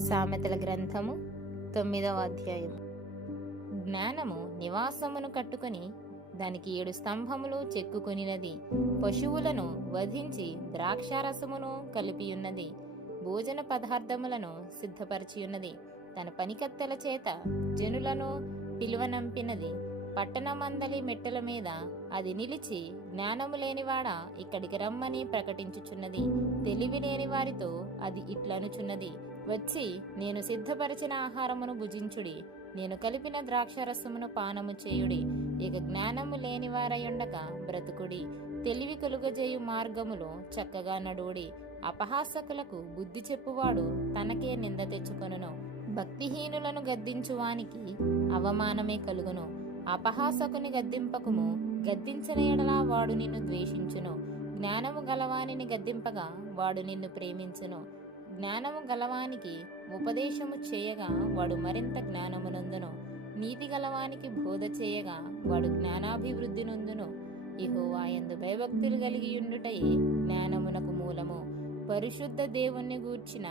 సామెతల గ్రంథము తొమ్మిదవ అధ్యాయం. జ్ఞానము నివాసమును కట్టుకొని దానికి ఏడు స్తంభములు చెక్కుకొనినది. పశువులను వధించి ద్రాక్షారసమును కలిపియున్నది. భోజన పదార్థములను సిద్ధపరిచియున్నది. తన పనికత్తెల చేత జనులను పిలువనంపినది. పట్టణమందలి మెట్టల మీద అది నిలిచి జ్ఞానము లేనివాడా ఇక్కడికి రమ్మని ప్రకటించుచున్నది. తెలివి లేని వారితో అది ఇట్లనుచున్నది. వచ్చి నేను సిద్ధపరిచిన ఆహారమును భుజించుడి నేను కలిపిన ద్రాక్షరసమును పానము చేయుడి ఇక జ్ఞానము లేనివారయుండక బ్రతుకుడి. తెలివి కలుగజేయు మార్గములో చక్కగా నడువుడి. అపహాసకులకు బుద్ధి చెప్పువాడు తనకే నింద తెచ్చుకొనును. భక్తిహీనులను గద్దించువానికి అవమానమే కలుగును. అపహాసకుని గద్దింపకుము. గద్దించిన ఎడలా వాడు నిన్ను ద్వేషించును. జ్ఞానము గలవానిని గద్దింపగా వాడు నిన్ను ప్రేమించును. జ్ఞానము గలవానికి ఉపదేశము చేయగా వాడు మరింత జ్ఞానమునందును నీతి గలవానికి బోధ చేయగా వాడు జ్ఞానాభివృద్ధి నొందును. ఇహోవాయందు భయభక్తులు కలిగి ఉండుటయే జ్ఞానమునకు మూలము. పరిశుద్ధ దేవుణ్ణి గూర్చిన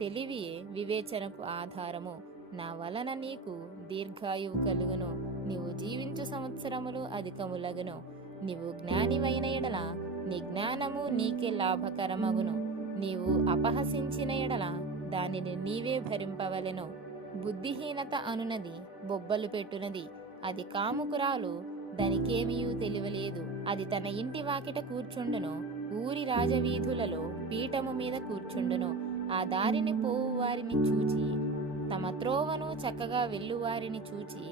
తెలివియే వివేచనకు ఆధారము. నా వలన నీకు దీర్ఘాయువు కలుగును. నీవు జీవించు సంవత్సరములు అధికములగును. నీవు జ్ఞానివైన ఎడల నీ జ్ఞానము నీకే లాభకరమగును. నీవు అపహసించిన ఎడల దానిని నీవే భరింపవలెను. బుద్ధిహీనత అనునది బొబ్బలు పెట్టునది. అది కాముకురాలు దానికేమీయూ తెలియలేదు. అది తన ఇంటి వాకిట కూర్చుండును. ఊరి రాజవీధులలో పీఠము మీద కూర్చుండును. ఆ దారిని పోవు వారిని చూచి తమ త్రోవను చక్కగా వెల్లువారిని చూచి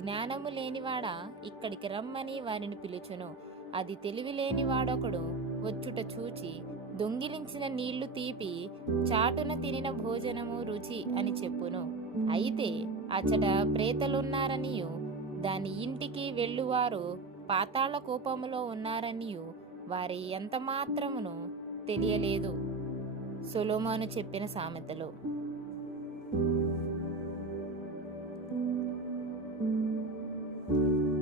జ్ఞానము లేనివాడా ఇక్కడికి రమ్మని వారిని పిలుచును. అది తెలివి లేనివాడొకడు వచ్చుట చూచి దొంగిలించిన నీళ్ళు తీపి చాటున తినిన భోజనము రుచి అని చెప్పును. అయితే అచ్చట ప్రేతలున్నారనియు దాని ఇంటికి వెళ్ళువారు పాతాళ కోపములో ఉన్నారనియు వారి ఎంత మాత్రమును తెలియలేదు. సొలోమాను చెప్పిన సామెతలు.